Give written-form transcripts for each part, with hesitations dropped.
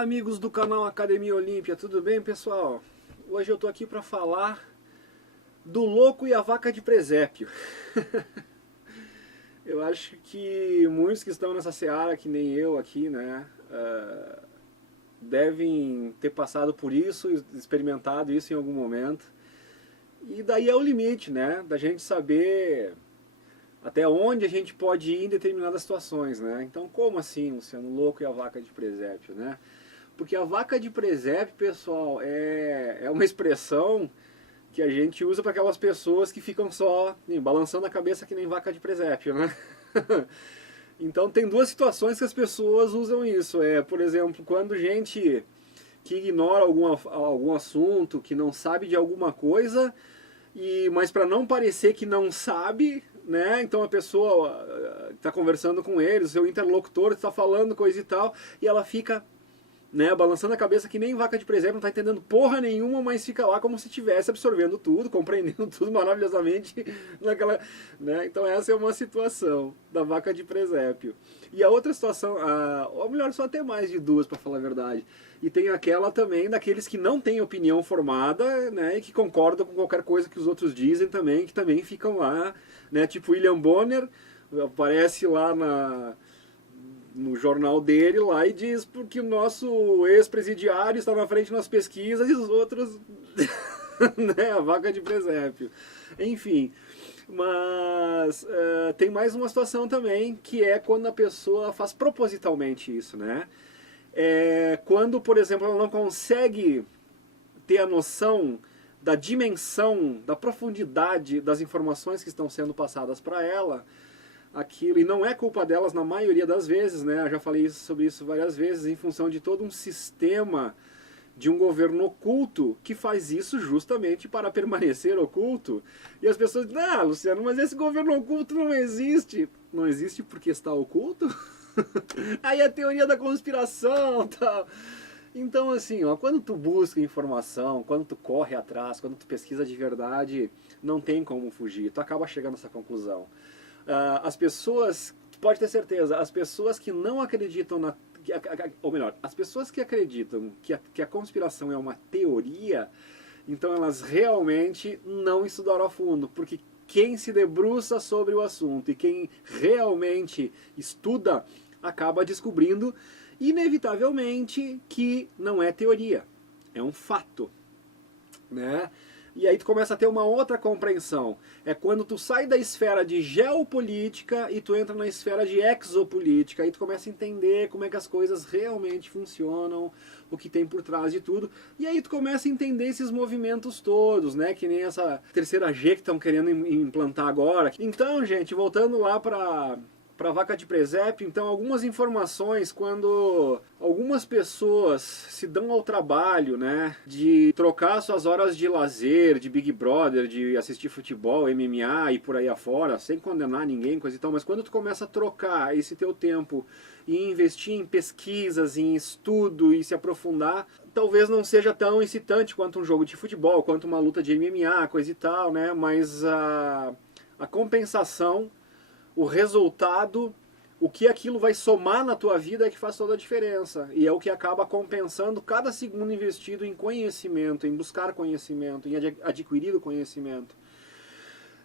Olá, amigos do canal Academia Olímpia, tudo bem, pessoal? Hoje eu tô aqui para falar do louco e a vaca de presépio. Eu acho que muitos que estão nessa seara, que nem eu aqui, né, devem ter passado por isso, experimentado isso em algum momento. E daí é o limite, né, da gente saber até onde a gente pode ir em determinadas situações, né? Então, como assim, Luciano, louco e a vaca de presépio, né? Porque a vaca de presépio, pessoal, é uma expressão que a gente usa para aquelas pessoas que ficam só balançando a cabeça que nem vaca de presépio, né? Então, tem duas situações que as pessoas usam isso. Por exemplo, quando gente que ignora algum assunto, que não sabe de alguma coisa, mas para não parecer que não sabe, né? Então a pessoa está conversando com ele, o seu interlocutor está falando coisa e tal, e ela fica, né, balançando a cabeça que nem vaca de presépio, não está entendendo porra nenhuma, mas fica lá como se estivesse absorvendo tudo, compreendendo tudo maravilhosamente naquela, né? Então essa é uma situação da vaca de presépio. E a outra situação, ou melhor, só até mais de duas, para falar a verdade. E tem aquela também daqueles que não têm opinião formada, né, e que concordam com qualquer coisa que os outros dizem também, que também ficam lá, né, tipo William Bonner, aparece lá no jornal dele lá e diz porque o nosso ex-presidiário está na frente nas pesquisas e os outros, né, a vaca de presépio. Enfim, mas tem mais uma situação também, que é quando a pessoa faz propositalmente isso, né? Quando, por exemplo, ela não consegue ter a noção da dimensão, da profundidade das informações que estão sendo passadas para ela, aquilo, e não é culpa delas na maioria das vezes, né? Eu já falei sobre isso várias vezes, em função de todo um sistema de um governo oculto que faz isso justamente para permanecer oculto. E as pessoas dizem, Luciano, mas esse governo oculto não existe. Não existe porque está oculto? Aí a teoria da conspiração, tal. Então, assim, ó, quando tu busca informação, quando tu corre atrás, quando tu pesquisa de verdade, não tem como fugir, tu acaba chegando a essa conclusão. As pessoas, pode ter certeza, as pessoas que não acreditam ou melhor, as pessoas que acreditam que a conspiração é uma teoria, então elas realmente não estudaram a fundo, porque quem se debruça sobre o assunto e quem realmente estuda acaba descobrindo, inevitavelmente, que não é teoria, é um fato, né? E aí tu começa a ter uma outra compreensão. É quando tu sai da esfera de geopolítica e tu entra na esfera de exopolítica. Aí tu começa a entender como é que as coisas realmente funcionam, o que tem por trás de tudo. E aí tu começa a entender esses movimentos todos, né? Que nem essa terceira G que estão querendo implantar agora. Então, gente, voltando lá para vaca de presépio, então algumas informações, quando algumas pessoas se dão ao trabalho, né, de trocar suas horas de lazer, de Big Brother, de assistir futebol, MMA e por aí afora, sem condenar ninguém, coisa e tal, mas quando tu começa a trocar esse teu tempo e investir em pesquisas, em estudo e se aprofundar, talvez não seja tão excitante quanto um jogo de futebol, quanto uma luta de MMA, coisa e tal, né, mas a compensação, o resultado, o que aquilo vai somar na tua vida é que faz toda a diferença. E é o que acaba compensando cada segundo investido em conhecimento, em buscar conhecimento, em adquirir o conhecimento.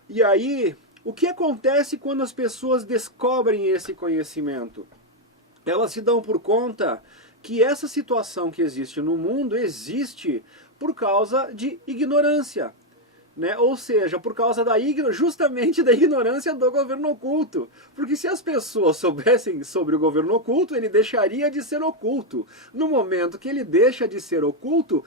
E aí, o que acontece quando as pessoas descobrem esse conhecimento? Elas se dão por conta que essa situação que existe no mundo existe por causa de ignorância. Né? Ou seja, por causa justamente da ignorância do governo oculto. Porque se as pessoas soubessem sobre o governo oculto, ele deixaria de ser oculto. No momento que ele deixa de ser oculto,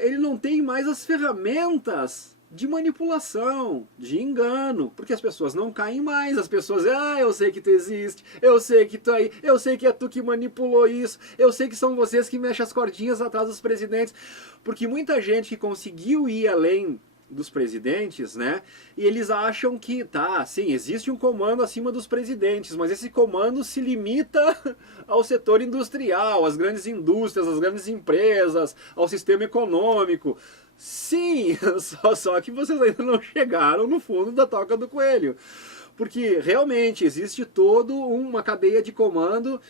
ele não tem mais as ferramentas de manipulação, de engano, porque as pessoas não caem mais, as pessoas eu sei que tu existe, eu sei que tu aí, eu sei que é tu que manipulou isso, eu sei que são vocês que mexem as cordinhas atrás dos presidentes, porque muita gente que conseguiu ir além dos presidentes, né? E eles acham que, sim, existe um comando acima dos presidentes, mas esse comando se limita ao setor industrial, às grandes indústrias, às grandes empresas, ao sistema econômico. Sim, só que vocês ainda não chegaram no fundo da toca do coelho. Porque realmente existe toda uma cadeia de comando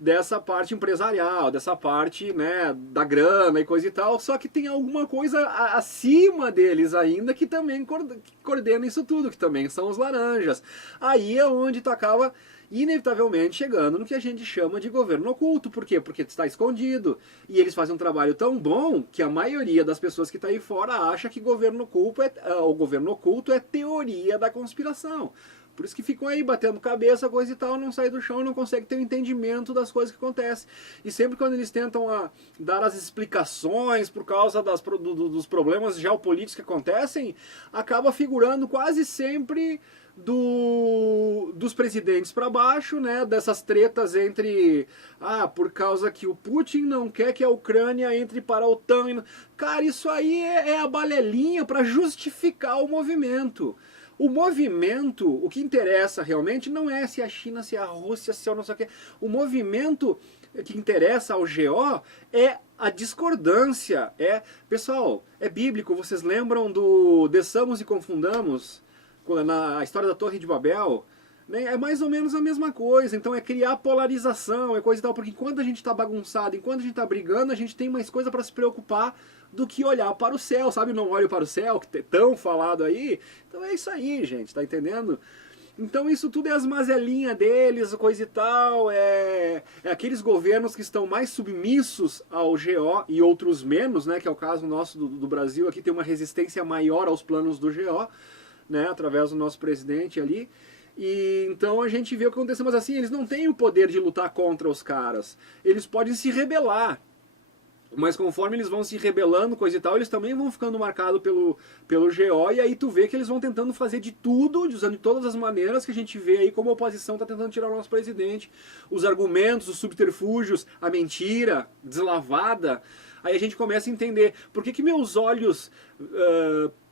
dessa parte empresarial, dessa parte, né, da grana e coisa e tal, só que tem alguma coisa acima deles ainda que também coordena isso tudo, que também são os laranjas. Aí é onde tu acaba inevitavelmente chegando no que a gente chama de governo oculto. Por quê? Porque está escondido. E eles fazem um trabalho tão bom que a maioria das pessoas que está aí fora acha que o governo oculto é teoria da conspiração. Por isso que ficam aí batendo cabeça, coisa e tal, não sai do chão, não consegue ter um entendimento das coisas que acontecem. E sempre quando eles tentam dar as explicações por causa dos problemas geopolíticos que acontecem, acaba figurando quase sempre dos presidentes para baixo, né, dessas tretas entre por causa que o Putin não quer que a Ucrânia entre para a OTAN. Cara, isso aí é a balelinha para justificar o movimento. O movimento, o que interessa realmente não é se a China, se a Rússia, se é não sei o que. O movimento que interessa ao GO é a discordância. Pessoal, é bíblico. Vocês lembram do desçamos e confundamos? Na história da Torre de Babel? Né? É mais ou menos a mesma coisa. Então é criar polarização, é coisa e tal. Porque enquanto a gente está bagunçado, enquanto a gente está brigando, a gente tem mais coisa para se preocupar do que olhar para o céu, sabe? Não olho para o céu, que é tão falado aí. Então é isso aí, gente, tá entendendo? Então isso tudo é as mazelinhas deles, coisa e tal, é aqueles governos que estão mais submissos ao GO e outros menos, né? Que é o caso nosso do Brasil, aqui tem uma resistência maior aos planos do GO, né? Através do nosso presidente ali. E então a gente vê o que aconteceu, mas assim, eles não têm o poder de lutar contra os caras. Eles podem se rebelar. Mas conforme eles vão se rebelando, coisa e tal, eles também vão ficando marcados pelo GO, e aí tu vê que eles vão tentando fazer de tudo, usando de todas as maneiras que a gente vê aí como a oposição está tentando tirar o nosso presidente. Os argumentos, os subterfúgios, a mentira deslavada. Aí a gente começa a entender por que meus olhos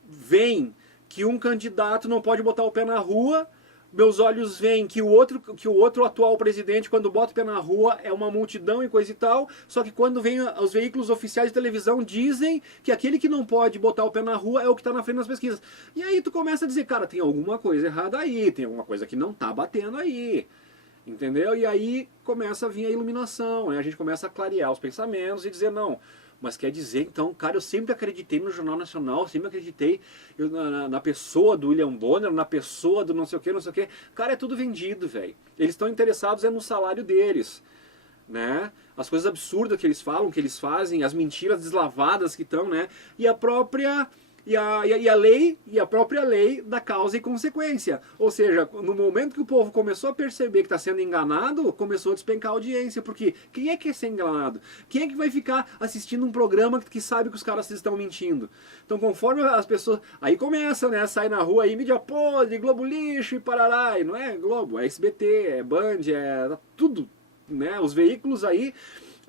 veem que um candidato não pode botar o pé na rua. Meus olhos veem que o outro atual presidente, quando bota o pé na rua, é uma multidão e coisa e tal, só que quando vem os veículos oficiais de televisão dizem que aquele que não pode botar o pé na rua é o que está na frente das pesquisas. E aí tu começa a dizer, cara, tem alguma coisa errada aí, tem alguma coisa que não está batendo aí. Entendeu? E aí começa a vir a iluminação, né? A gente começa a clarear os pensamentos e dizer, não, mas quer dizer, então, cara, eu sempre acreditei no Jornal Nacional, sempre acreditei na pessoa do William Bonner, na pessoa do não sei o que, não sei o que. Cara, é tudo vendido, velho. Eles estão interessados no salário deles, né? As coisas absurdas que eles falam, que eles fazem, as mentiras deslavadas que estão, né? E a própria... E a própria lei da causa e consequência. Ou seja, no momento que o povo começou a perceber que está sendo enganado, começou a despencar a audiência. Porque quem é que quer ser enganado? Quem é que vai ficar assistindo um programa que sabe que os caras estão mentindo? Então, conforme as pessoas... Aí começa, né? Sai na rua aí, mídia podre, Globo lixo e parará. E não é Globo, é SBT, é Band, é tudo, né? Os veículos aí...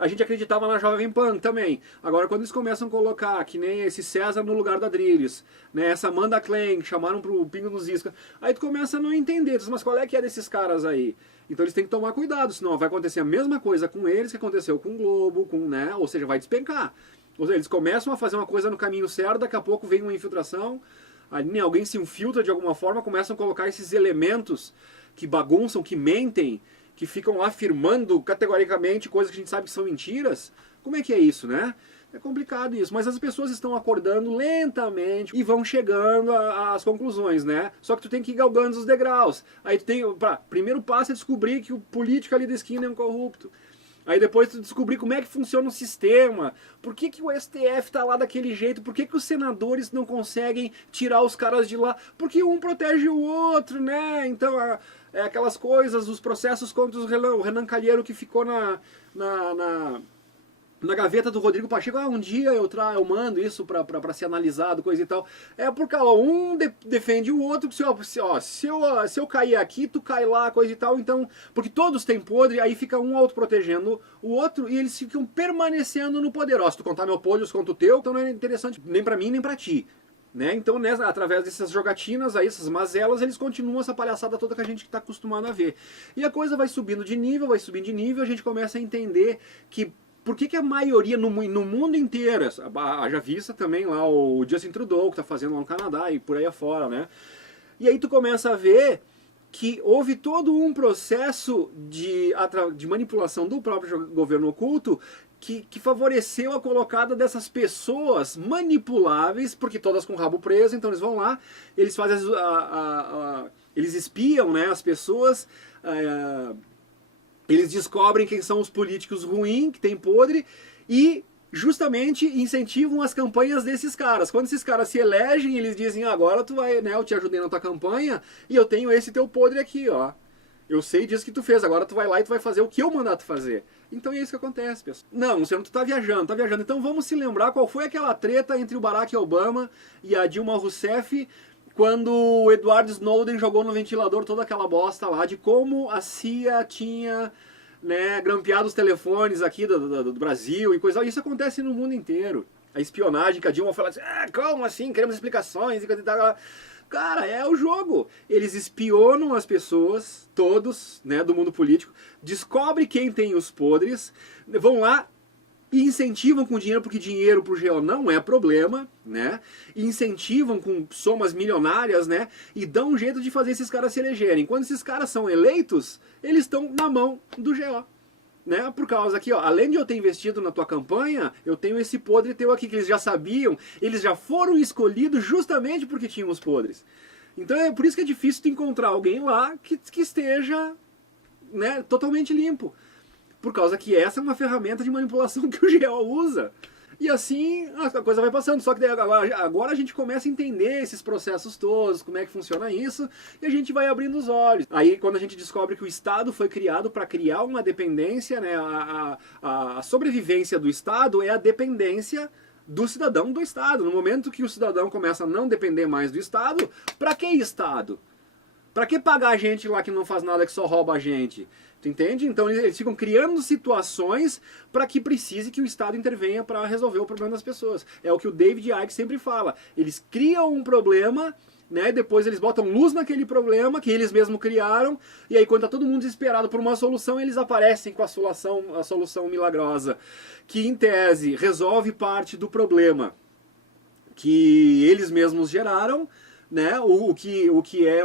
A gente acreditava na Jovem Pan também. Agora, quando eles começam a colocar, que nem esse César no lugar da Drilis, né, essa Amanda Klein, que chamaram pro Pingo nos Isca, aí tu começa a não entender, mas qual é que é desses caras aí? Então eles têm que tomar cuidado, senão vai acontecer a mesma coisa com eles que aconteceu com o Globo, né, ou seja, vai despencar. Ou seja, eles começam a fazer uma coisa no caminho certo, daqui a pouco vem uma infiltração, ali alguém se infiltra de alguma forma, começam a colocar esses elementos que bagunçam, que mentem, que ficam afirmando categoricamente coisas que a gente sabe que são mentiras. Como é que é isso, né? É complicado isso, mas as pessoas estão acordando lentamente e vão chegando às conclusões, né? Só que tu tem que ir galgando os degraus. Aí tu tem, primeiro passo é descobrir que o político ali da esquina é um corrupto. Aí depois tu descobrir como é que funciona o sistema, por que o STF tá lá daquele jeito, por que os senadores não conseguem tirar os caras de lá, porque um protege o outro, né? Então, aquelas coisas, os processos contra o Renan Calheiro que ficou na gaveta do Rodrigo Pacheco, um dia eu mando isso pra ser analisado, coisa e tal. É porque um defende o outro, se eu cair aqui, tu cai lá, coisa e tal, então, porque todos têm podre, aí fica um autoprotegendo o outro e eles ficam permanecendo no poder. Se tu contar meu podre, eu conto o teu, então não é interessante nem pra mim, nem pra ti. Né? Então, através dessas jogatinas, aí, essas mazelas, eles continuam essa palhaçada toda que a gente está acostumado a ver. E a coisa vai subindo de nível, a gente começa a entender que por que a maioria no mundo inteiro, haja vista também lá o Justin Trudeau, que está fazendo lá no Canadá e por aí afora, né? E aí tu começa a ver que houve todo um processo de manipulação do próprio governo oculto que favoreceu a colocada dessas pessoas manipuláveis, porque todas com o rabo preso, então eles vão lá, eles fazem eles espiam, né, as pessoas, eles descobrem quem são os políticos ruins, que tem podre, e justamente incentivam as campanhas desses caras. Quando esses caras se elegem, eles dizem, agora tu vai, né, eu te ajudei na tua campanha e eu tenho esse teu podre aqui, ó. Eu sei disso que tu fez, agora tu vai lá e tu vai fazer o que eu mandar tu fazer. Então é isso que acontece, pessoal. Não, Luciano, tu tá viajando, tá viajando. Então vamos se lembrar qual foi aquela treta entre o Barack Obama e a Dilma Rousseff quando o Edward Snowden jogou no ventilador toda aquela bosta lá de como a CIA tinha, né, grampeado os telefones aqui do Brasil e coisa. Isso acontece no mundo inteiro. A espionagem, que a Dilma fala assim, como assim, queremos explicações e coisa e tal. Cara, é o jogo. Eles espionam as pessoas, todos, né, do mundo político, descobrem quem tem os podres, vão lá e incentivam com dinheiro, porque dinheiro pro GO não é problema, né? E incentivam com somas milionárias, né? E dão um jeito de fazer esses caras se elegerem. Quando esses caras são eleitos, eles estão na mão do GO. Né? Por causa que, ó, além de eu ter investido na tua campanha, eu tenho esse podre teu aqui, que eles já sabiam, eles já foram escolhidos justamente porque tinham os podres. Então é por isso que é difícil tu encontrar alguém lá que esteja, né, totalmente limpo. Por causa que essa é uma ferramenta de manipulação que o GO usa. E assim a coisa vai passando. Só que agora a gente começa a entender esses processos todos, como é que funciona isso, e a gente vai abrindo os olhos. Aí quando a gente descobre que o Estado foi criado para criar uma dependência, né, a sobrevivência do Estado é a dependência do cidadão do Estado. No momento que o cidadão começa a não depender mais do Estado, para que Estado? Para que pagar a gente lá que não faz nada, que só rouba a gente? Tu entende? Então eles ficam criando situações para que precise que o Estado intervenha para resolver o problema das pessoas. É o que o David Icke sempre fala. Eles criam um problema, né? Depois eles botam luz naquele problema que eles mesmos criaram, e aí quando tá todo mundo desesperado por uma solução, eles aparecem com a solução milagrosa, que em tese resolve parte do problema que eles mesmos geraram, né? O que é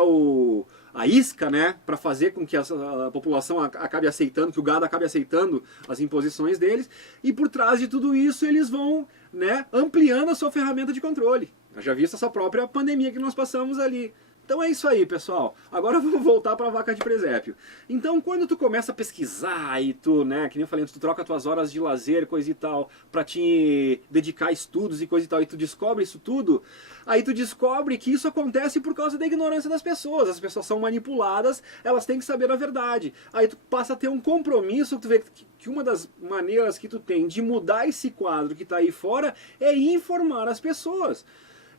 a isca, né, para fazer com que a população acabe aceitando, que o gado acabe aceitando as imposições deles, e por trás de tudo isso eles vão, né, ampliando a sua ferramenta de controle. Já visto essa própria pandemia que nós passamos ali. Então é isso aí, pessoal. Agora vamos voltar para a vaca de presépio. Então, quando tu começa a pesquisar e tu, né, que nem eu falei, tu troca tuas horas de lazer, coisa e tal, para te dedicar a estudos e coisa e tal, e tu descobre isso tudo, aí tu descobre que isso acontece por causa da ignorância das pessoas. As pessoas são manipuladas, elas têm que saber a verdade. Aí tu passa a ter um compromisso, tu vê que uma das maneiras que tu tem de mudar esse quadro que tá aí fora é informar as pessoas.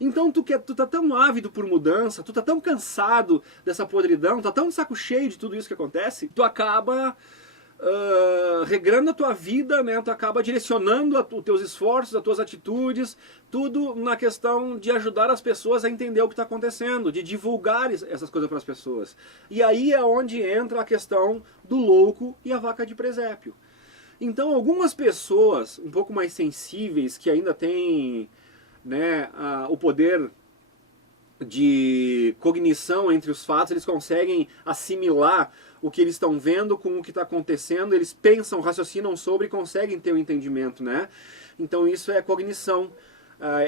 Então tu tá tão ávido por mudança, tu tá tão cansado dessa podridão, tá tão de saco cheio de tudo isso que acontece, tu acaba regrando a tua vida, né? Tu acaba direcionando os teus esforços, as tuas atitudes, tudo na questão de ajudar as pessoas a entender o que está acontecendo, de divulgar essas coisas para as pessoas. E aí é onde entra a questão do louco e a vaca de presépio. Então algumas pessoas um pouco mais sensíveis, que ainda têm, né, o poder de cognição entre os fatos, eles conseguem assimilar o que eles estão vendo com o que está acontecendo, eles pensam, raciocinam sobre e conseguem ter um entendimento, né? Então isso é cognição.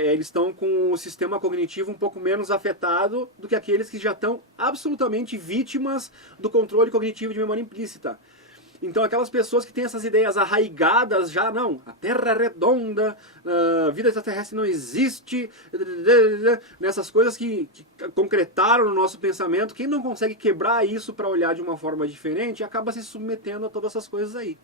Eles estão com o sistema cognitivo um pouco menos afetado do que aqueles que já estão absolutamente vítimas do controle cognitivo de memória implícita. Então aquelas pessoas que têm essas ideias arraigadas já, não, a Terra é redonda, a vida extraterrestre não existe, nessas coisas que concretaram no nosso pensamento, quem não consegue quebrar isso para olhar de uma forma diferente, acaba se submetendo a todas essas coisas aí.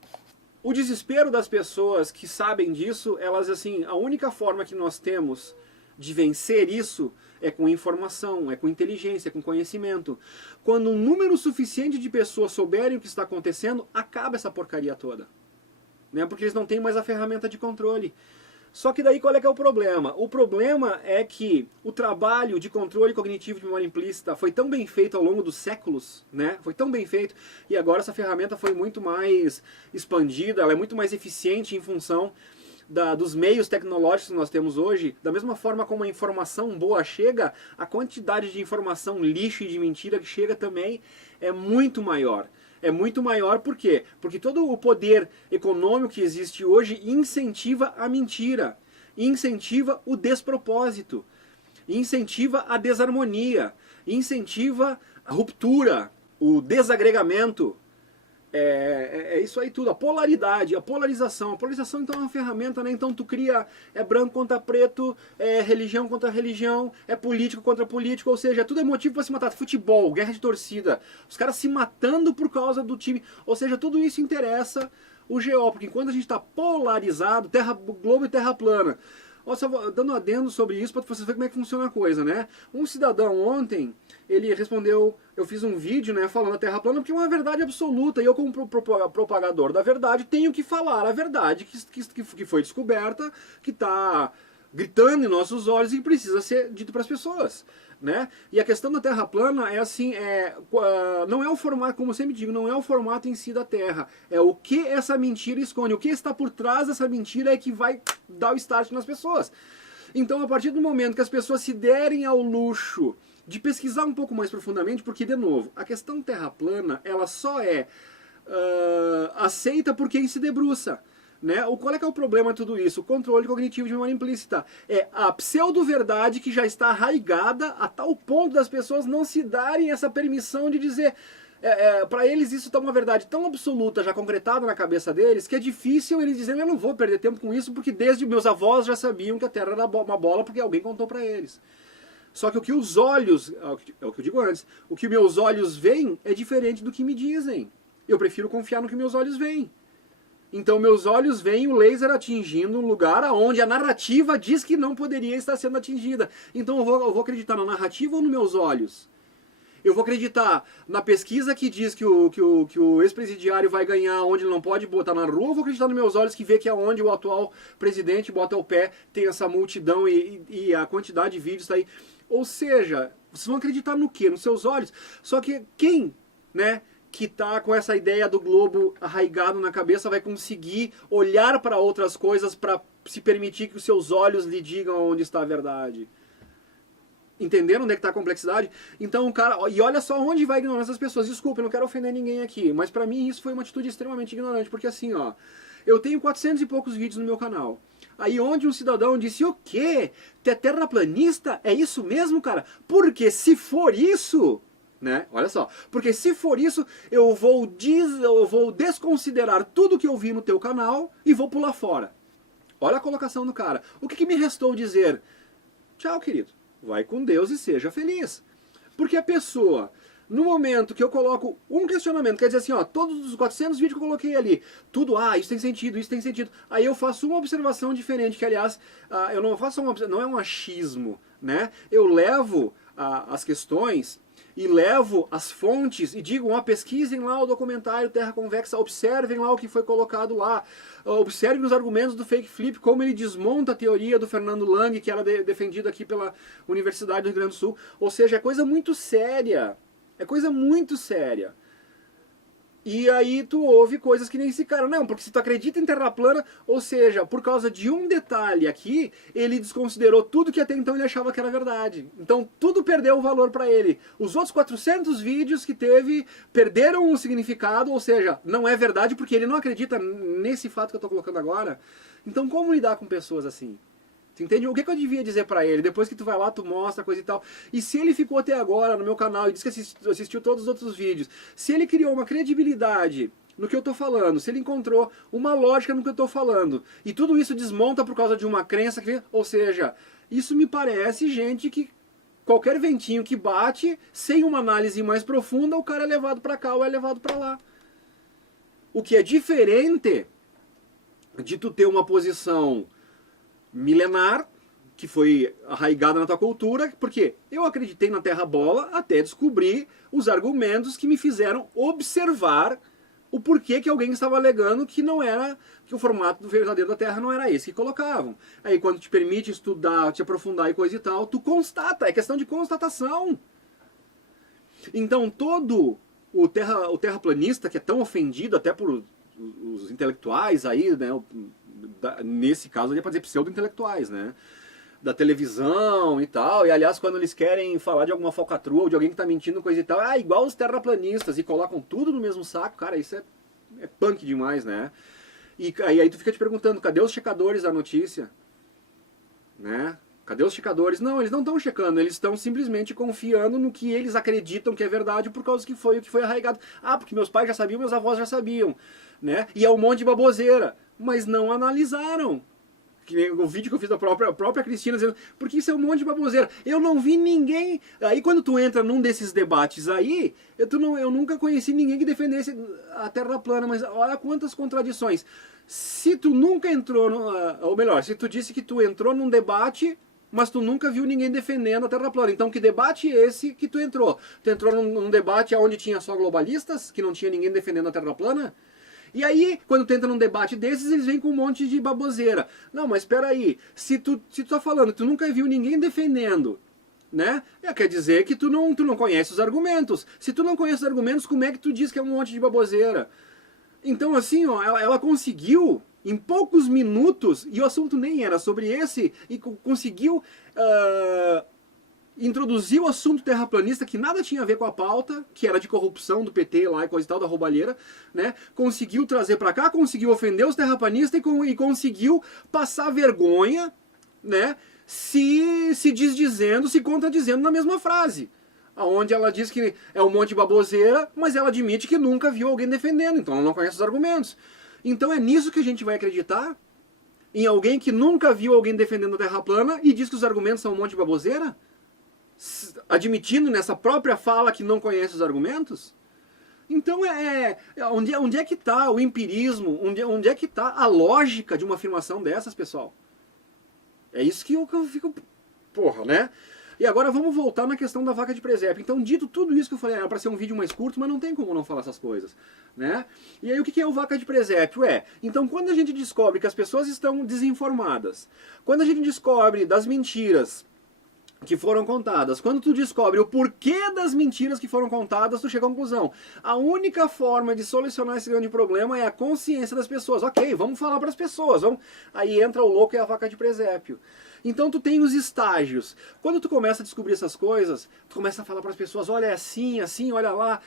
O desespero das pessoas que sabem disso, elas assim, a única forma que nós temos de vencer isso é com informação, é com inteligência, é com conhecimento. Quando um número suficiente de pessoas souberem o que está acontecendo, acaba essa porcaria toda. Né? Porque eles não têm mais a ferramenta de controle. Só que daí qual é que é o problema? O problema é que o trabalho de controle cognitivo de memória implícita foi tão bem feito ao longo dos séculos, né? Foi tão bem feito, e agora essa ferramenta foi muito mais expandida, ela é muito mais eficiente em função dos meios tecnológicos que nós temos hoje, da mesma forma como a informação boa chega, a quantidade de informação lixo e de mentira que chega também é muito maior. É muito maior por quê? Porque todo o poder econômico que existe hoje incentiva a mentira, incentiva o despropósito, incentiva a desarmonia, incentiva a ruptura, o desagregamento. É isso aí tudo, a polaridade, a polarização. A polarização então é uma ferramenta, né? Então tu cria branco contra preto, religião contra religião, político contra político, ou seja, tudo é motivo para se matar. Futebol, guerra de torcida, os caras se matando por causa do time, ou seja, tudo isso interessa o GO, porque enquanto a gente está polarizado, globo e terra plana. Ó, só dando adendo sobre isso para você ver como é que funciona a coisa, né? Um cidadão ontem, ele respondeu, eu fiz um vídeo, né, falando a Terra plana, porque é uma verdade absoluta, e eu como propagador da verdade, tenho que falar a verdade que foi descoberta, que está gritando em nossos olhos e que precisa ser dito para as pessoas, né? E a questão da Terra plana é assim, não é o formato, como eu sempre digo, não é o formato em si da Terra, é o que essa mentira esconde, o que está por trás dessa mentira é que vai dar o start nas pessoas. Então, a partir do momento que as pessoas se derem ao luxo de pesquisar um pouco mais profundamente, porque, de novo, a questão Terra plana, ela só é aceita por quem se debruça. Né? Qual é que é o problema de tudo isso? O controle cognitivo de memória implícita. É a pseudo-verdade que já está arraigada a tal ponto das pessoas não se darem essa permissão de dizer... para eles isso está uma verdade tão absoluta, já concretada na cabeça deles, que é difícil eles dizerem, eu não vou perder tempo com isso, porque desde meus avós já sabiam que a Terra era uma bola, porque alguém contou para eles. Só que o que os olhos, é o que eu digo antes, o que meus olhos veem é diferente do que me dizem. Eu prefiro confiar no que meus olhos veem. Então meus olhos veem o laser atingindo um lugar onde a narrativa diz que não poderia estar sendo atingida. Então eu vou acreditar na narrativa ou nos meus olhos? Eu vou acreditar na pesquisa que diz que o ex-presidiário vai ganhar onde ele não pode botar na rua, ou vou acreditar nos meus olhos que vê que é onde o atual presidente bota o pé, tem essa multidão e a quantidade de vídeos tá aí. Ou seja, vocês vão acreditar no quê? Nos seus olhos? Só que quem, né, que está com essa ideia do globo arraigado na cabeça vai conseguir olhar para outras coisas para se permitir que os seus olhos lhe digam onde está a verdade. Entenderam onde é que está a complexidade? Então o cara... E olha só onde vai a ignorância das pessoas. Desculpa, eu não quero ofender ninguém aqui, mas para mim isso foi uma atitude extremamente ignorante, porque assim, ó, eu tenho 400 e poucos vídeos no meu canal. Aí onde um cidadão disse, o quê? Tu é terraplanista? É isso mesmo, cara? Porque se for isso... Né? Olha só, porque se for isso, eu vou desconsiderar tudo que eu vi no teu canal e vou pular fora. Olha a colocação do cara. O que me restou dizer? Tchau, querido. Vai com Deus e seja feliz. Porque a pessoa, no momento que eu coloco um questionamento, quer dizer assim, ó, todos os 400 vídeos que eu coloquei ali, tudo, isso tem sentido, isso tem sentido. Aí eu faço uma observação diferente, que aliás, eu não faço não é um achismo, né? Eu levo as questões e levo as fontes e digo, pesquisem lá o documentário Terra Convexa, observem lá o que foi colocado lá, observem os argumentos do fake flip, como ele desmonta a teoria do Fernando Lang, que era defendida aqui pela Universidade do Rio Grande do Sul. Ou seja, é coisa muito séria, é coisa muito séria. E aí tu ouve coisas que nem esse cara, não, porque se tu acredita em terra plana, ou seja, por causa de um detalhe aqui, ele desconsiderou tudo que até então ele achava que era verdade. Então tudo perdeu o valor para ele. Os outros 400 vídeos que teve perderam o significado, ou seja, não é verdade porque ele não acredita nesse fato que eu tô colocando agora. Então como lidar com pessoas assim? Tu entende? O que eu devia dizer pra ele? Depois que tu vai lá, tu mostra, coisa e tal. E se ele ficou até agora no meu canal e disse que assistiu todos os outros vídeos, se ele criou uma credibilidade no que eu tô falando, se ele encontrou uma lógica no que eu tô falando, e tudo isso desmonta por causa de uma crença, ou seja, isso me parece gente que qualquer ventinho que bate, sem uma análise mais profunda, o cara é levado pra cá ou é levado pra lá. O que é diferente de tu ter uma posição milenar, que foi arraigada na tua cultura, porque eu acreditei na Terra bola até descobrir os argumentos que me fizeram observar o porquê que alguém estava alegando que não era, que o formato do verdadeiro da Terra não era esse que colocavam. Aí quando te permite estudar, te aprofundar e coisa e tal, tu constata, é questão de constatação. Então todo o terraplanista, que é tão ofendido até por os intelectuais aí, né, nesse caso, daria pra dizer pseudo-intelectuais, né? Da televisão e tal, e aliás, quando eles querem falar de alguma falcatrua ou de alguém que tá mentindo, coisa e tal, igual os terraplanistas, e colocam tudo no mesmo saco, cara, isso é punk demais, né? E aí tu fica te perguntando, cadê os checadores da notícia? Né? Cadê os checadores? Não, eles não estão checando, eles estão simplesmente confiando no que eles acreditam que é verdade por causa que foi o que foi arraigado. Ah, porque meus pais já sabiam, meus avós já sabiam, né? E é um monte de baboseira, mas não analisaram. Que nem o vídeo que eu fiz da própria Cristina dizendo, porque isso é um monte de baboseira. Eu não vi ninguém. Aí quando tu entra num desses debates aí, eu nunca conheci ninguém que defendesse a Terra plana, mas olha quantas contradições. Se tu nunca entrou, ou melhor, se tu disse que tu entrou num debate, mas tu nunca viu ninguém defendendo a Terra plana. Então que debate é esse que tu entrou? Tu entrou num debate onde tinha só globalistas, que não tinha ninguém defendendo a Terra plana? E aí, quando tu entra num debate desses, eles vêm com um monte de baboseira. Não, mas espera aí, se tu tá falando, tu nunca viu ninguém defendendo, né? Quer dizer que tu não conhece os argumentos. Se tu não conhece os argumentos, como é que tu diz que é um monte de baboseira? Então assim, ó, ela conseguiu, em poucos minutos, e o assunto nem era sobre esse, e conseguiu introduzir o assunto terraplanista, que nada tinha a ver com a pauta, que era de corrupção do PT lá e coisa e tal, da roubalheira, né? Conseguiu trazer pra cá, conseguiu ofender os terraplanistas e conseguiu passar vergonha, né? Se desdizendo, se contradizendo na mesma frase. Onde ela diz que é um monte de baboseira, mas ela admite que nunca viu alguém defendendo, então ela não conhece os argumentos. Então é nisso que a gente vai acreditar? Em alguém que nunca viu alguém defendendo a Terra plana e diz que os argumentos são um monte de baboseira? Admitindo nessa própria fala que não conhece os argumentos? Então onde é que está o empirismo? Onde é que está a lógica de uma afirmação dessas, pessoal? É isso que eu fico... Porra, né? E agora vamos voltar na questão da vaca de presépio. Então, dito tudo isso que eu falei, era para ser um vídeo mais curto, mas não tem como não falar essas coisas, né? E aí o que é o vaca de presépio? Então quando a gente descobre que as pessoas estão desinformadas, quando a gente descobre das mentiras que foram contadas, quando tu descobre o porquê das mentiras que foram contadas, tu chega à conclusão. A única forma de solucionar esse grande problema é a consciência das pessoas. Ok, vamos falar para as pessoas. Aí entra o louco e a vaca de presépio. Então tu tem os estágios. Quando tu começa a descobrir essas coisas, tu começa a falar para as pessoas, olha, é assim, assim, olha lá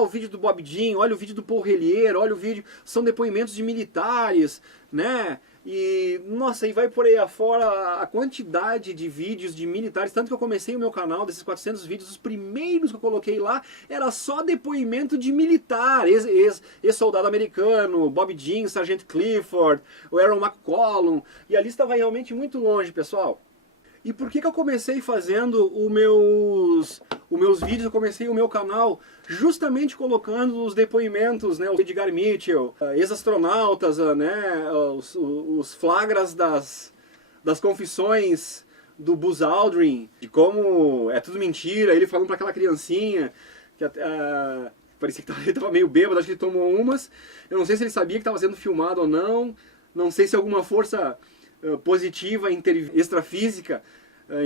o vídeo do Bob Jean, olha o vídeo do Paul Hellyer, olha o vídeo, são depoimentos de militares, né? E, nossa, e vai por aí afora a quantidade de vídeos de militares, tanto que eu comecei o meu canal, desses 400 vídeos, os primeiros que eu coloquei lá, era só depoimento de militar, ex-soldado americano, Bob Jean, Sargent Clifford, o Aaron McCollum, e a lista vai realmente muito longe, pessoal. E por que eu comecei fazendo os meus vídeos, eu comecei o meu canal justamente colocando os depoimentos, né, o Edgar Mitchell, ex-astronautas, né, os flagras das confissões do Buzz Aldrin, de como é tudo mentira, ele falando para aquela criancinha, que parecia que ele estava meio bêbado, acho que ele tomou umas, eu não sei se ele sabia que estava sendo filmado ou não, não sei se alguma força positiva, extrafísica,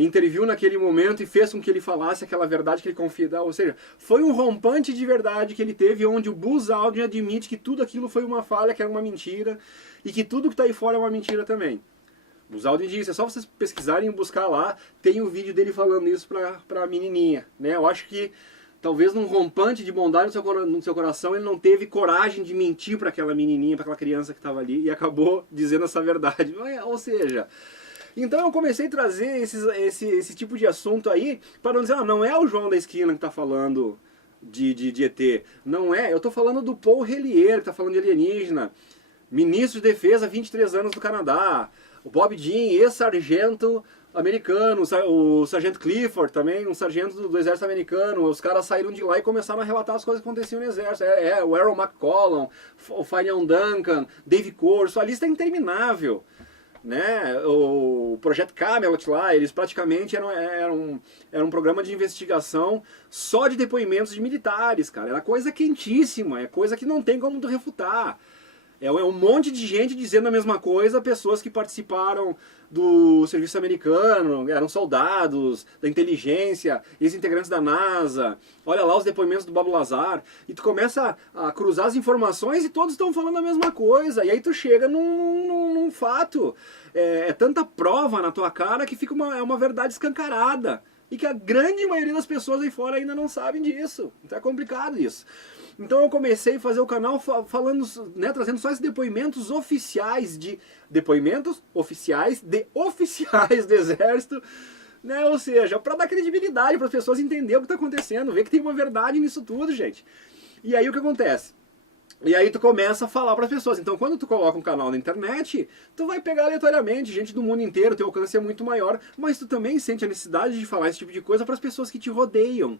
interviu naquele momento e fez com que ele falasse aquela verdade que ele confiava. Ou seja, foi um rompante de verdade que ele teve, onde o Buzz Aldrin admite que tudo aquilo foi uma falha, que era uma mentira, e que tudo que está aí fora é uma mentira também. O Buzz Aldrin disse, é só vocês pesquisarem e buscar lá, tem um vídeo dele falando isso para a menininha, né? Eu acho que talvez num rompante de bondade no seu coração, ele não teve coragem de mentir para aquela menininha, para aquela criança que estava ali, e acabou dizendo essa verdade. Ou seja, então eu comecei a trazer esse tipo de assunto aí, para não dizer, não é o João da esquina que está falando de ET, não é, eu estou falando do Paul Hellyer, que está falando de alienígena, ministro de defesa, 23 anos do Canadá, o Bob Jean, ex-sargento americano, o Sargento Clifford também, um sargento do exército americano, os caras saíram de lá e começaram a relatar as coisas que aconteciam no exército, o Aaron McCollum, o Finian Duncan, Dave Corso, a lista é interminável, né? O Projeto Camelot lá, eles praticamente eram um programa de investigação só de depoimentos de militares, cara, era coisa quentíssima, é coisa que não tem como tu refutar. É um monte de gente dizendo a mesma coisa, pessoas que participaram do serviço americano, eram soldados, da inteligência, ex-integrantes da NASA. Olha lá os depoimentos do Bob Lazar. E tu começa a cruzar as informações e todos estão falando a mesma coisa. E aí tu chega num fato. É tanta prova na tua cara que fica uma verdade escancarada. E que a grande maioria das pessoas aí fora ainda não sabem disso. Então é complicado isso. Então eu comecei a fazer o canal falando, né, trazendo só esses depoimentos oficiais de oficiais do Exército, né? Ou seja, para dar credibilidade para as pessoas entenderem o que está acontecendo, ver que tem uma verdade nisso tudo, gente. E aí o que acontece? E aí tu começa a falar para as pessoas. Então quando tu coloca um canal na internet, tu vai pegar aleatoriamente gente do mundo inteiro, teu alcance é muito maior, mas tu também sente a necessidade de falar esse tipo de coisa para as pessoas que te rodeiam.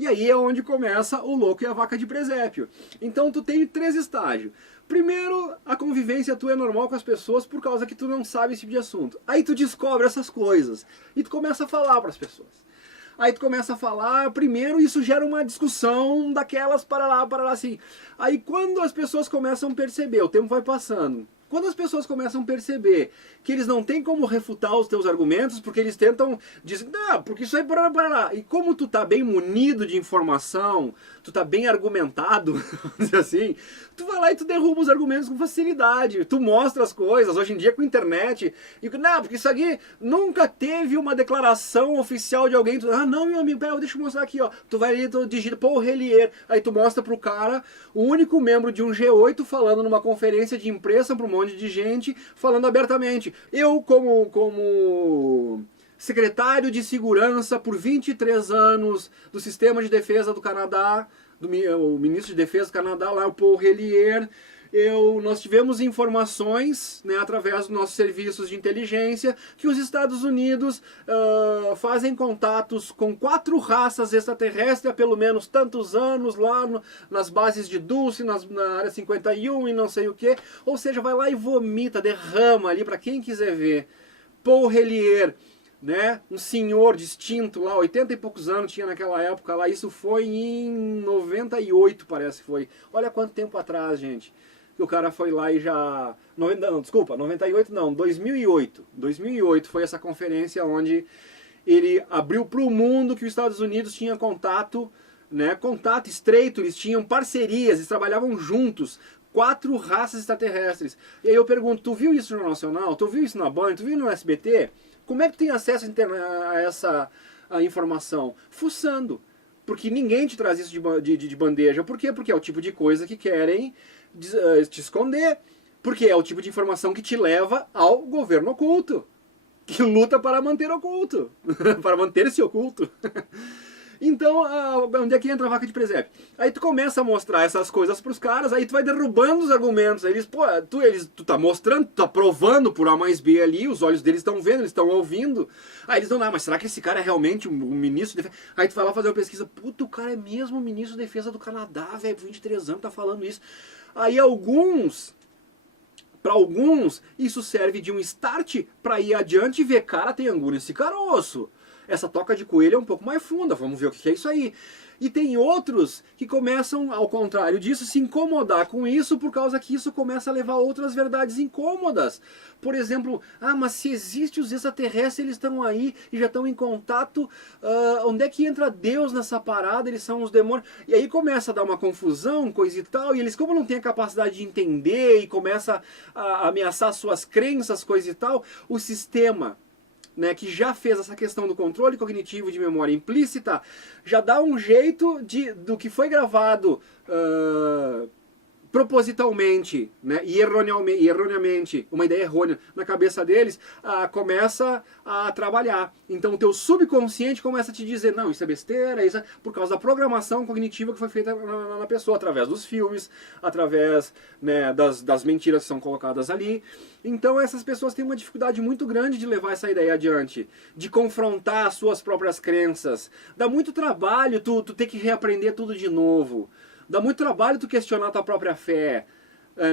E aí é onde começa o louco e a vaca de presépio. Então tu tem 3 estágios. Primeiro, a convivência tua é normal com as pessoas por causa que tu não sabe esse tipo de assunto. Aí tu descobre essas coisas e tu começa a falar para as pessoas. Aí tu começa a falar, primeiro isso gera uma discussão daquelas para lá, assim. Aí quando as pessoas começam a perceber, o tempo vai passando. Quando as pessoas começam a perceber que eles não têm como refutar os teus argumentos, porque eles tentam dizer, não, porque isso aí para lá. E como tu tá bem munido de informação, tu tá bem argumentado, vamos dizer assim, tu vai lá e tu derruba os argumentos com facilidade. Tu mostra as coisas, hoje em dia com a internet, e não, porque isso aqui nunca teve uma declaração oficial de alguém. Tu, não, meu amigo, pera, deixa eu mostrar aqui, ó. Tu vai ali, tu digita, Paul Hellyer, aí tu mostra pro cara o único membro de um G8 falando numa conferência de imprensa para um monte de gente, falando abertamente. Eu, como secretário de segurança por 23 anos do Sistema de Defesa do Canadá, o ministro de Defesa do Canadá, lá o Paul Hellyer, nós tivemos informações, né, através dos nossos serviços de inteligência, que os Estados Unidos fazem contatos com 4 raças extraterrestres há pelo menos tantos anos, lá nas bases de Dulce, na área 51 e não sei o que. Ou seja, vai lá e vomita, derrama ali para quem quiser ver. Paul Hellyer, né, um senhor distinto lá, 80 e poucos anos tinha naquela época lá, isso foi em 98, parece que foi. Olha quanto tempo atrás, gente. Que o cara foi lá e já... 98 não, 2008. 2008 foi essa conferência onde ele abriu para o mundo que os Estados Unidos tinha contato, né, contato estreito, eles tinham parcerias, eles trabalhavam juntos, 4 raças extraterrestres. E aí eu pergunto, tu viu isso no Jornal Nacional? Tu viu isso na Band? Tu viu no SBT? Como é que tu tem acesso a essa informação? Fuçando. Porque ninguém te traz isso de bandeja. Por quê? Porque é o tipo de coisa que querem te esconder. Porque é o tipo de informação que te leva ao governo oculto. Que luta para manter oculto. Para manter esse oculto. Então, onde é que entra a vaca de presépio? Aí tu começa a mostrar essas coisas pros caras, aí tu vai derrubando os argumentos. Aí tu tá mostrando, tu tá provando por A mais B ali, os olhos deles estão vendo, eles estão ouvindo. Aí eles mas será que esse cara é realmente um ministro de defesa? Aí tu vai lá fazer uma pesquisa, puta, o cara é mesmo ministro de defesa do Canadá, velho, 23 anos tá falando isso. Aí para alguns, isso serve de um start para ir adiante e ver, cara, tem angu nesse caroço. Essa toca de coelho é um pouco mais funda, vamos ver o que é isso aí. E tem outros que começam, ao contrário disso, se incomodar com isso, por causa que isso começa a levar a outras verdades incômodas. Por exemplo, mas se existe os extraterrestres, eles estão aí e já estão em contato, onde é que entra Deus nessa parada? Eles são os demônios. E aí começa a dar uma confusão, coisa e tal, e eles, como não têm a capacidade de entender e começa a ameaçar suas crenças, coisa e tal, o sistema, né, que já fez essa questão do controle cognitivo de memória implícita, já dá um jeito do que foi gravado propositalmente, né, e erroneamente, uma ideia errônea na cabeça deles, começa a trabalhar. Então o teu subconsciente começa a te dizer, não, isso é besteira, isso é por causa da programação cognitiva que foi feita na pessoa, através dos filmes, através, né, das mentiras que são colocadas ali. Então essas pessoas têm uma dificuldade muito grande de levar essa ideia adiante, de confrontar as suas próprias crenças. Dá muito trabalho tu ter que reaprender tudo de novo. Dá muito trabalho tu questionar tua própria fé.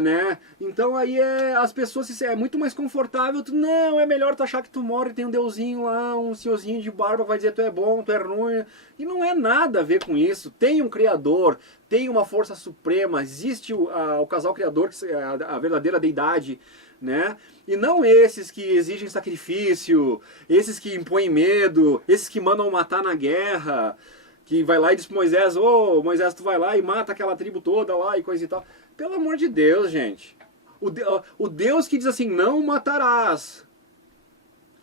né? Então aí as pessoas, é muito mais confortável, não, é melhor tu achar que tu morre, tem um deusinho lá, um senhorzinho de barba vai dizer tu é bom, tu é ruim, e não é nada a ver com isso. Tem um criador, tem uma força suprema, existe o casal criador, que é a verdadeira deidade, né? E não esses que exigem sacrifício, esses que impõem medo, esses que mandam matar na guerra, que vai lá e diz pro Moisés, ô Moisés, tu vai lá e mata aquela tribo toda lá e coisa e tal. Pelo amor de Deus, gente. O Deus que diz assim, não matarás,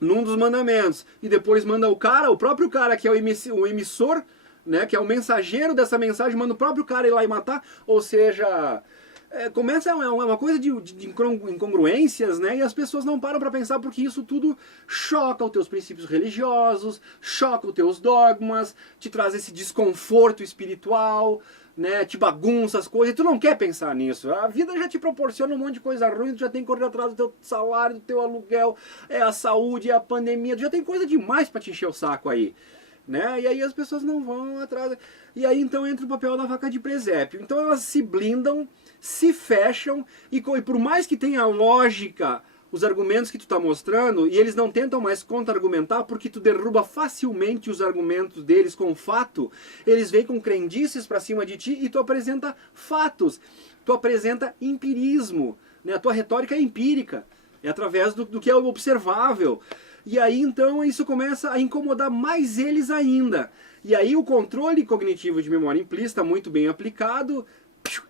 num dos mandamentos, e depois manda o próprio cara que é o emissor, né, que é o mensageiro dessa mensagem, manda o próprio cara ir lá e matar, ou seja... começa uma coisa de incongruências, né? E as pessoas não param para pensar porque isso tudo choca os teus princípios religiosos, choca os teus dogmas, te traz esse desconforto espiritual, né? Te bagunça as coisas e tu não quer pensar nisso. A vida já te proporciona um monte de coisa ruim, tu já tem que correr atrás do teu salário, do teu aluguel, a saúde, a pandemia, tu já tem coisa demais para te encher o saco aí. Né? E aí as pessoas não vão atrás. E aí então entra o papel da vaca de presépio. Então elas se blindam, se fecham e por mais que tenha lógica os argumentos que tu está mostrando, e eles não tentam mais contra-argumentar porque tu derruba facilmente os argumentos deles com fato, eles vêm com crendices para cima de ti e tu apresenta fatos, tu apresenta empirismo, né? A tua retórica é empírica, é através do que é observável. E aí então isso começa a incomodar mais eles ainda. E aí o controle cognitivo de memória implícita, muito bem aplicado,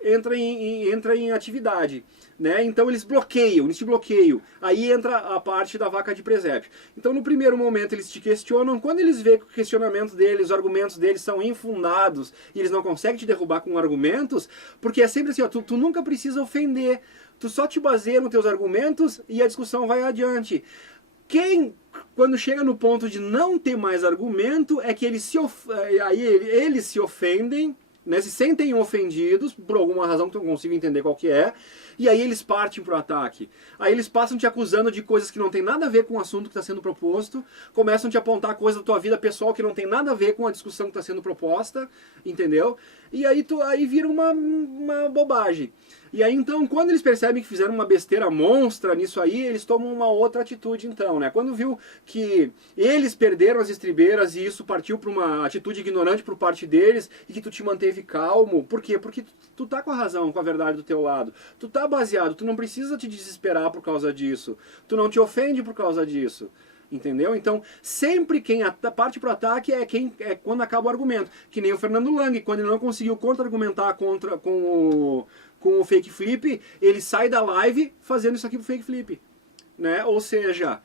entra em atividade. Né? Então eles bloqueiam, eles te bloqueiam. Aí entra a parte da vaca de presépio. Então no primeiro momento eles te questionam, quando eles veem que o questionamento deles, os argumentos deles são infundados e eles não conseguem te derrubar com argumentos, porque é sempre assim, ó, tu nunca precisa ofender, tu só te baseia nos teus argumentos e a discussão vai adiante. Quando chega no ponto de não ter mais argumento, é que eles se ofendem, né, se sentem ofendidos por alguma razão que eu não consigo entender qual que é, e aí eles partem para o ataque. Aí eles passam te acusando de coisas que não tem nada a ver com o assunto que está sendo proposto, começam a te apontar coisas da tua vida pessoal que não tem nada a ver com a discussão que está sendo proposta, entendeu? E aí vira uma bobagem. E aí então, quando eles percebem que fizeram uma besteira monstra nisso aí, eles tomam uma outra atitude então, né? Quando viu que eles perderam as estribeiras e isso partiu para uma atitude ignorante por parte deles e que tu te manteve calmo, por quê? Porque tu tá com a razão, com a verdade do teu lado. Tu tá baseado, tu não precisa te desesperar por causa disso. Tu não te ofende por causa disso. Entendeu? Então, sempre quem parte para o ataque é quando acaba o argumento. Que nem o Fernando Lang, quando ele não conseguiu contra-argumentar com o fake flip, ele sai da live fazendo isso aqui pro fake flip. Né? Ou seja,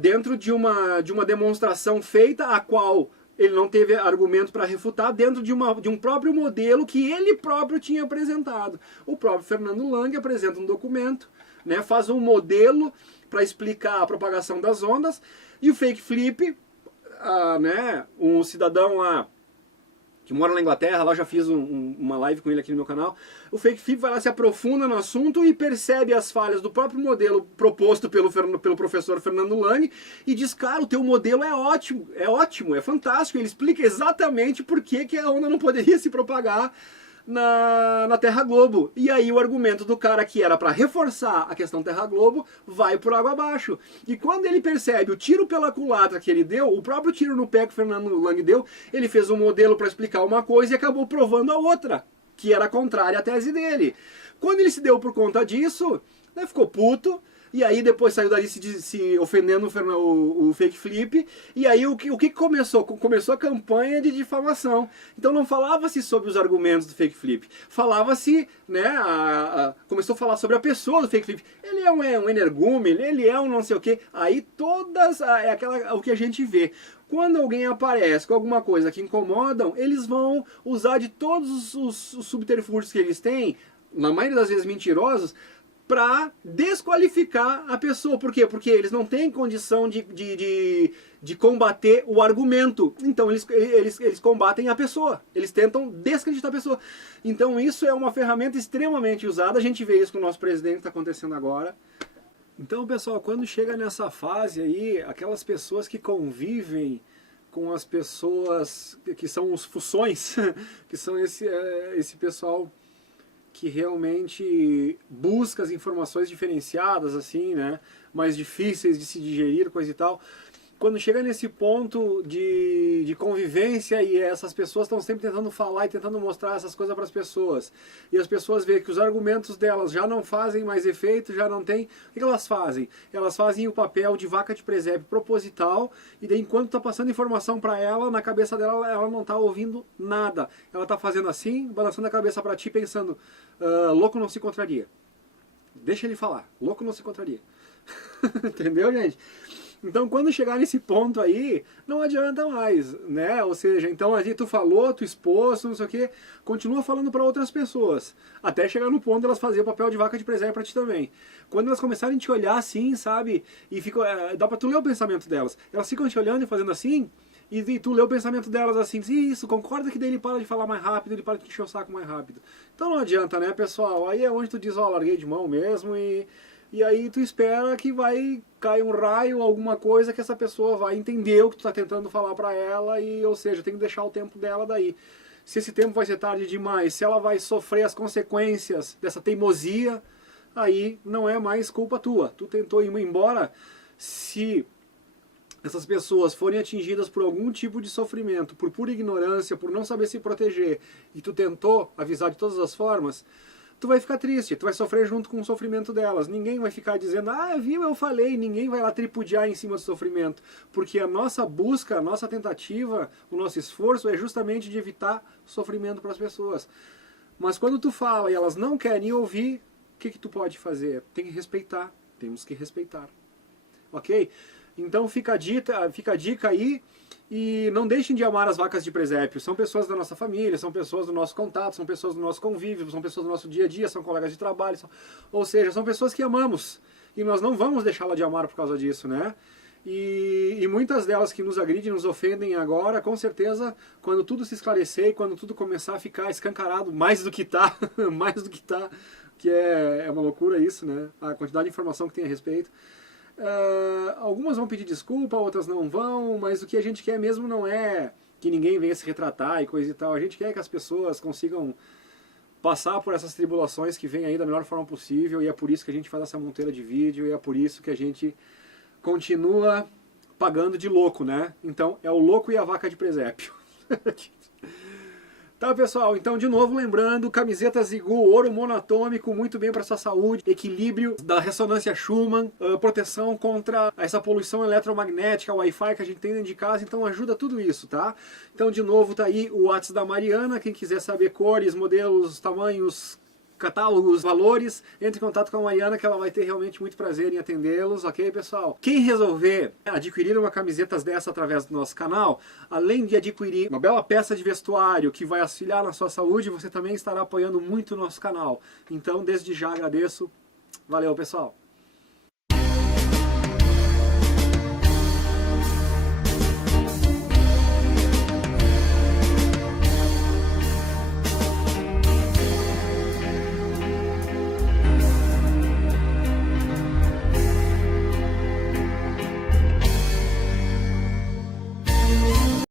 dentro de uma demonstração feita, a qual ele não teve argumento para refutar, dentro de um próprio modelo que ele próprio tinha apresentado. O próprio Fernando Lang apresenta um documento, né, faz um modelo para explicar a propagação das ondas, e o fake flip, né, um cidadão lá que mora na Inglaterra, lá já fiz uma live com ele aqui no meu canal, o fake flip vai lá, se aprofunda no assunto e percebe as falhas do próprio modelo proposto pelo professor Fernando Lang e diz, cara, o teu modelo é ótimo, é fantástico, ele explica exatamente por que a onda não poderia se propagar na Terra Globo. E aí o argumento do cara que era para reforçar a questão Terra Globo vai por água abaixo. E quando ele percebe o tiro pela culatra que ele deu, o próprio tiro no pé que o Fernando Lang deu, ele fez um modelo para explicar uma coisa e acabou provando a outra, que era contrária à tese dele. Quando ele se deu por conta disso, né, ficou puto, e aí depois saiu dali se ofendendo o fake flip, e aí o que começou? Começou a campanha de difamação. Então não falava-se sobre os argumentos do fake flip, falava-se, né, começou a falar sobre a pessoa do fake flip. Ele é um energúmeno, ele é um não sei o que, aí o que a gente vê. Quando alguém aparece com alguma coisa que incomodam, eles vão usar de todos os subterfúgios que eles têm, na maioria das vezes mentirosos, para desqualificar a pessoa. Por quê? Porque eles não têm condição de combater o argumento. Então eles combatem a pessoa. Eles tentam descreditar a pessoa. Então isso é uma ferramenta extremamente usada. A gente vê isso com o nosso presidente que está acontecendo agora. Então, pessoal, quando chega nessa fase aí, aquelas pessoas que convivem com as pessoas que são os fuções, que são esse pessoal que realmente busca as informações diferenciadas, assim, né? Mais difíceis de se digerir, coisa e tal. Quando chega nesse ponto de convivência e essas pessoas estão sempre tentando falar e tentando mostrar essas coisas para as pessoas, e as pessoas veem que os argumentos delas já não fazem mais efeito, já não tem, o que elas fazem? Elas fazem o papel de vaca de presépio proposital, e daí enquanto está passando informação para ela, na cabeça dela ela não está ouvindo nada. Ela está fazendo assim, balançando a cabeça para ti, pensando, louco não se contraria. Deixa ele falar, louco não se contraria. Entendeu, gente? Então, quando chegar nesse ponto aí, não adianta mais, né? Ou seja, então ali tu falou, tu expôs, não sei o que, continua falando para outras pessoas, até chegar no ponto de elas fazerem o papel de vaca de presépio para ti também. Quando elas começarem a te olhar assim, sabe? E fica, dá para tu ler o pensamento delas. Elas ficam te olhando e fazendo assim, e tu lê o pensamento delas assim, isso, concorda que daí ele para de falar mais rápido, ele para de encher o saco mais rápido. Então não adianta, né, pessoal? Aí é onde tu diz, ó, larguei de mão mesmo e aí tu espera que vai cair um raio, alguma coisa que essa pessoa vai entender o que tu está tentando falar para ela, e, ou seja, tem que deixar o tempo dela daí. Se esse tempo vai ser tarde demais, se ela vai sofrer as consequências dessa teimosia, aí não é mais culpa tua. Tu tentou ir embora. Se essas pessoas forem atingidas por algum tipo de sofrimento, por pura ignorância, por não saber se proteger, e tu tentou avisar de todas as formas, tu vai ficar triste, tu vai sofrer junto com o sofrimento delas. Ninguém vai ficar dizendo, viu, eu falei, ninguém vai lá tripudiar em cima do sofrimento, porque a nossa busca, a nossa tentativa, o nosso esforço é justamente de evitar sofrimento para as pessoas. Mas quando tu fala e elas não querem ouvir, o que tu pode fazer? Tem que respeitar, temos que respeitar. Ok? Então fica a dica aí, e não deixem de amar as vacas de presépio. São pessoas da nossa família, são pessoas do nosso contato, são pessoas do nosso convívio, são pessoas do nosso dia a dia, são colegas de trabalho, ou seja, são pessoas que amamos, e nós não vamos deixá-la de amar por causa disso, né? E muitas delas que nos agridem, nos ofendem agora, com certeza, quando tudo se esclarecer e quando tudo começar a ficar escancarado, mais do que tá, que é uma loucura isso, né? A quantidade de informação que tem a respeito. Algumas vão pedir desculpa, outras não vão, mas o que a gente quer mesmo não é que ninguém venha se retratar e coisa e tal. A gente quer que as pessoas consigam passar por essas tribulações que vêm aí da melhor forma possível, e é por isso que a gente faz essa monteira de vídeo, e é por isso que a gente continua pagando de louco, né? Então é o louco e a vaca de presépio. Tá, pessoal, então de novo lembrando, camiseta Zigu, ouro monatômico, muito bem para sua saúde, equilíbrio da ressonância Schumann, proteção contra essa poluição eletromagnética, Wi-Fi que a gente tem dentro de casa, então ajuda tudo isso, tá? Então de novo tá aí o WhatsApp da Mariana, quem quiser saber cores, modelos, tamanhos, catálogos, valores, entre em contato com a Mariana, que ela vai ter realmente muito prazer em atendê-los, ok, pessoal? Quem resolver adquirir uma camiseta dessa através do nosso canal, além de adquirir uma bela peça de vestuário que vai auxiliar na sua saúde, você também estará apoiando muito o nosso canal. Então, desde já agradeço. Valeu, pessoal!